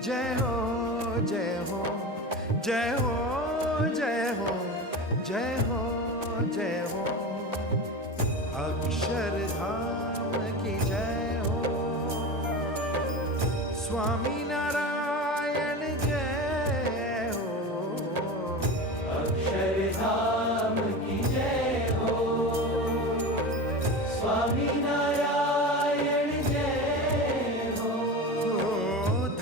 जय हो जय हो जय हो जय हो जय हो जय हो अक्षरधाम की जय हो स्वामी नारायण जय हो अक्षरधाम की जय हो स्वामी नारायण जय हो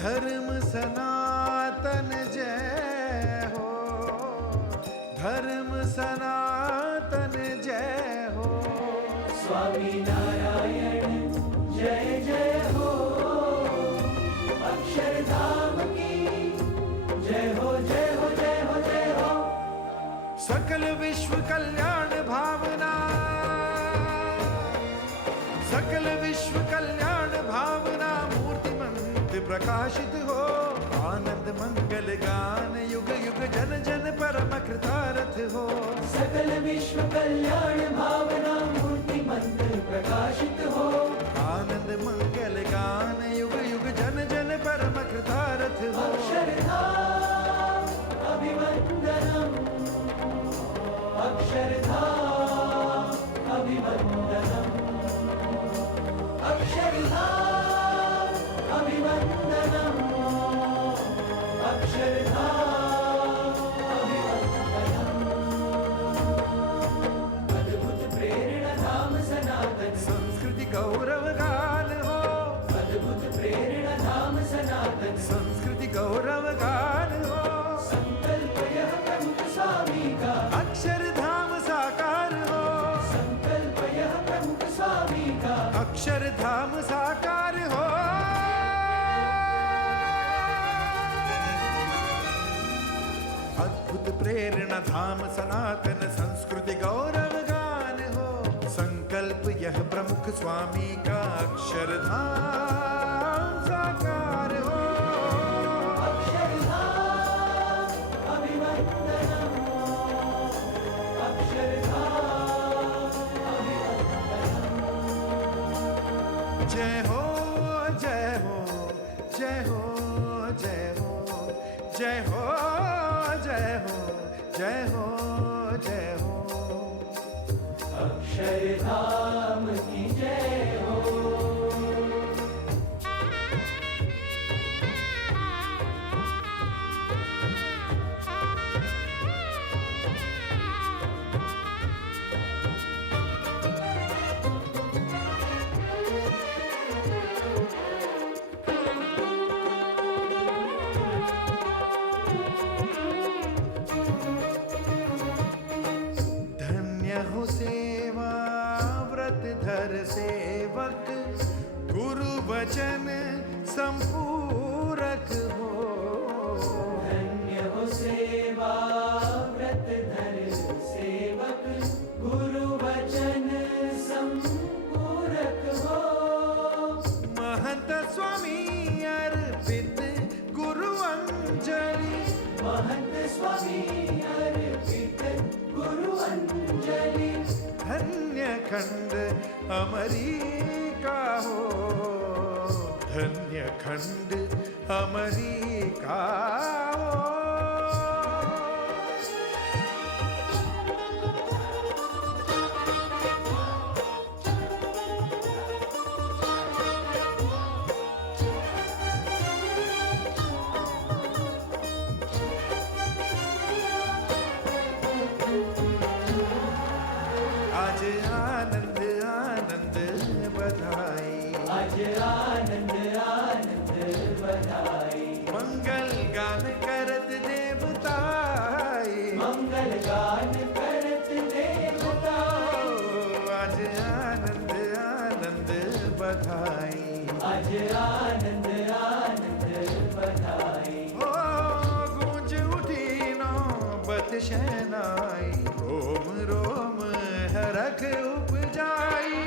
धर्म सनातन जय हो धर्म सनातन जय हो स्वामी नारायण जय जय हो अक्षरधाम की जय हो जय हो जय हो जय हो सकल विश्व कल्याण भावना सकल विश्व कल्याण भावना मूर्तिमंत प्रकाशित हो आनंद मंगल गान युग युग जन जन परम कृतार्थ हो सकल विश्व कल्याण भावना मूर्ति मंत्र प्रकाशित हो आनंद मंगल गान युग युग जन जन परम कृतार्थ हो अक्षरधाम अभिवंदनम अक्षरधाम अभिवंदनम अक्षरधाम अभिवंदनम अक्षरधाम अभिवंदनम अद्भुत प्रेरणा धाम सनातन संस्कृति गौरव गान हो अद्भुत प्रेरणा धाम सनातन संस्कृति गौरव गान हो संकल्प यह प्रमुख स्वामी का अक्षरधाम साकार हो संकल्प यह प्रमुख स्वामी का अक्षरधाम साकार हो अद्भुत प्रेरणा धाम सनातन संस्कृति गौरव गान हो संकल्प यह प्रमुख स्वामी का अक्षरधाम साकार हो अक्षरधाम अभिवंदनम अक्षरधाम अभिवंदनम जय हो जय हो जय हो जय हो जय हो जय हो जय हो जय हो अक्षरधाम की जय हो धन्य हो सेवा व्रत धर सेवक गुरु वचन संपूरक हो धन्य हो सेवा व्रत धर सेवक गुरु वचन संपूरक हो महंत स्वामी अर्पित गुरु अंजलि महंत स्वामी अर्पित गुरु अंजलि धन्य खंड अमरीका हो धन्य खंड अमरीका हो आज आनंद आनंद बधाई आज आनंद आनंद बधाई मंगल गान करत देवताई मंगल गान करत देवता आज आनंद आनंद बधाई आज आनंद आनंद बधाई ओ गूंज उठी नौबत शहनाई रोम रोम हरख उपजाई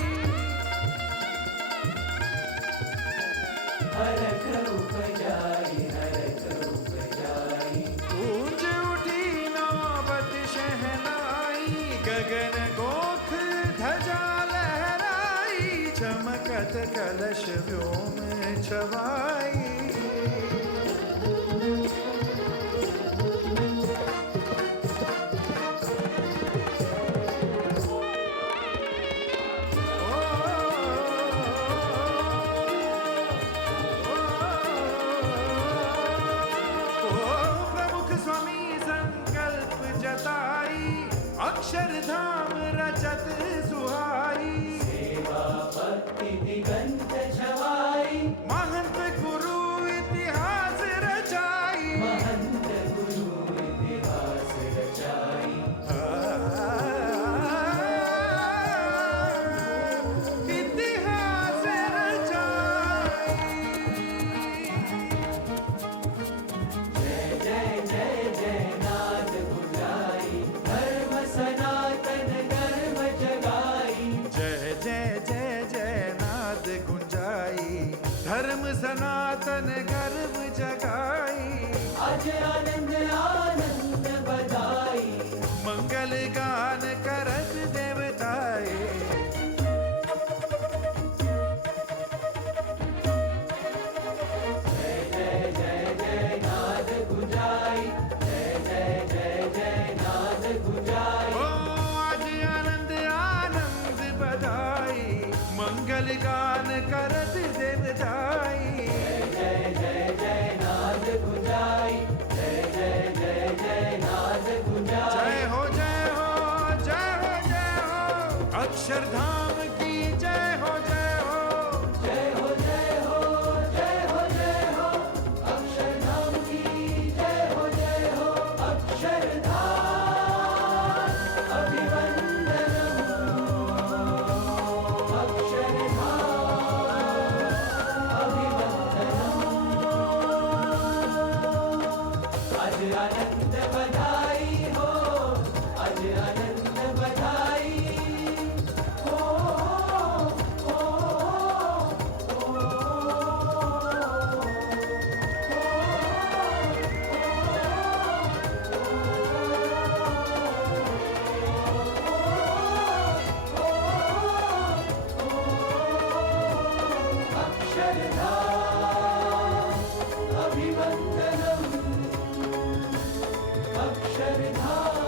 हरख उपजाई हरख उपजाई गूंज उठी नौबत शहनाई गगन गोख ध्वजा लहराई चमकत कलश व्योम छवाई तन गर्व जगाई, आज आनंद आनंद बधाई, मंगल गान करत देवताए। जय जय जय जय नाद गुंजाई, जय जय जय जय नाद गुंजाई। ओ आज आनंद आनंद बधाई, मंगल गान करत देवताई। जय जय जय नाद गुंजाई, जय जय जय जय नाद गुंजाई। जय हो जय हो जय हो जय हो, अक्षरधाम की जय हो जय हो। जय हो जय हो जय हो जय हो, अक्षरधाम की जय हो जय हो। अक्षरधाम अभिवंदनम्, अक्षरधाम अभिवंदनम्। आज आनंद बधाई हो, आज आनंद बधाई हो, हो, अक्षरधाम अभिवंदनम्, अक्षरधाम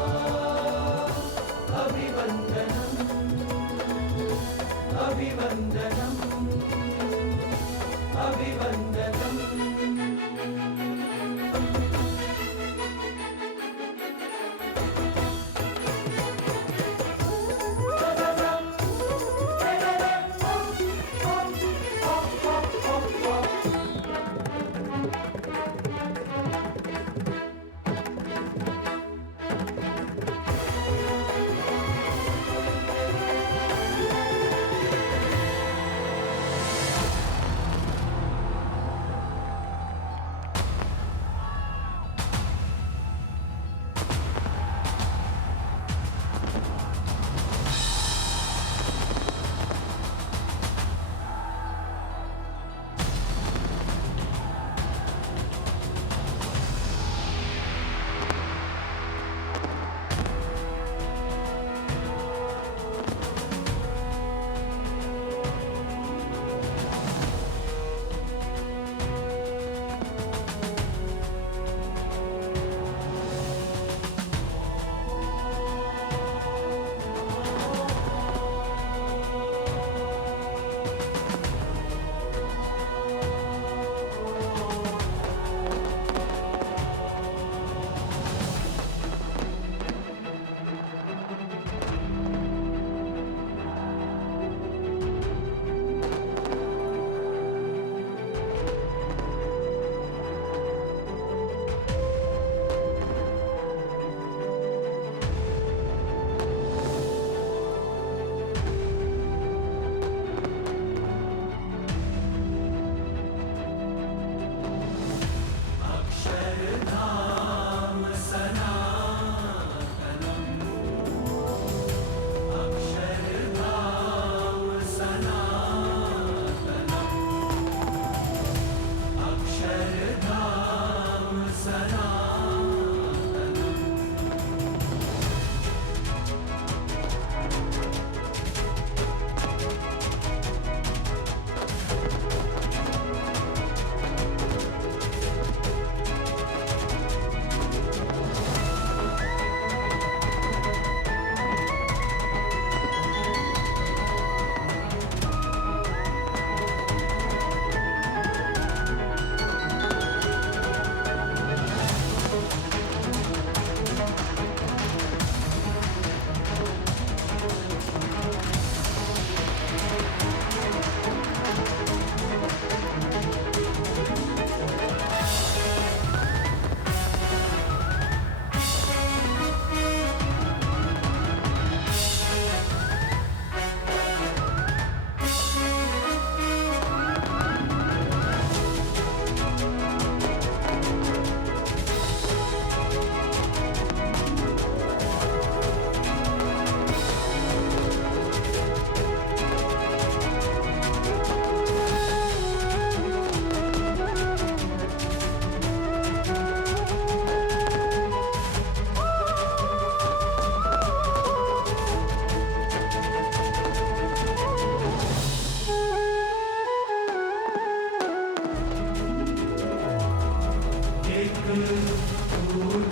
फूल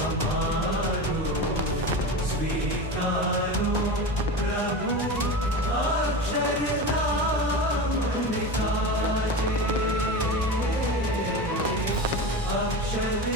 हमारो स्वीकारो प्रभु अक्षरधाम निकाजे अक्षर